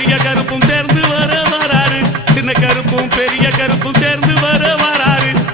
பெரிய கருப்பும் சேர்ந்து வர வராரு. சின்ன கருப்பும் பெரிய கருப்பும் சேர்ந்து வர வராரு.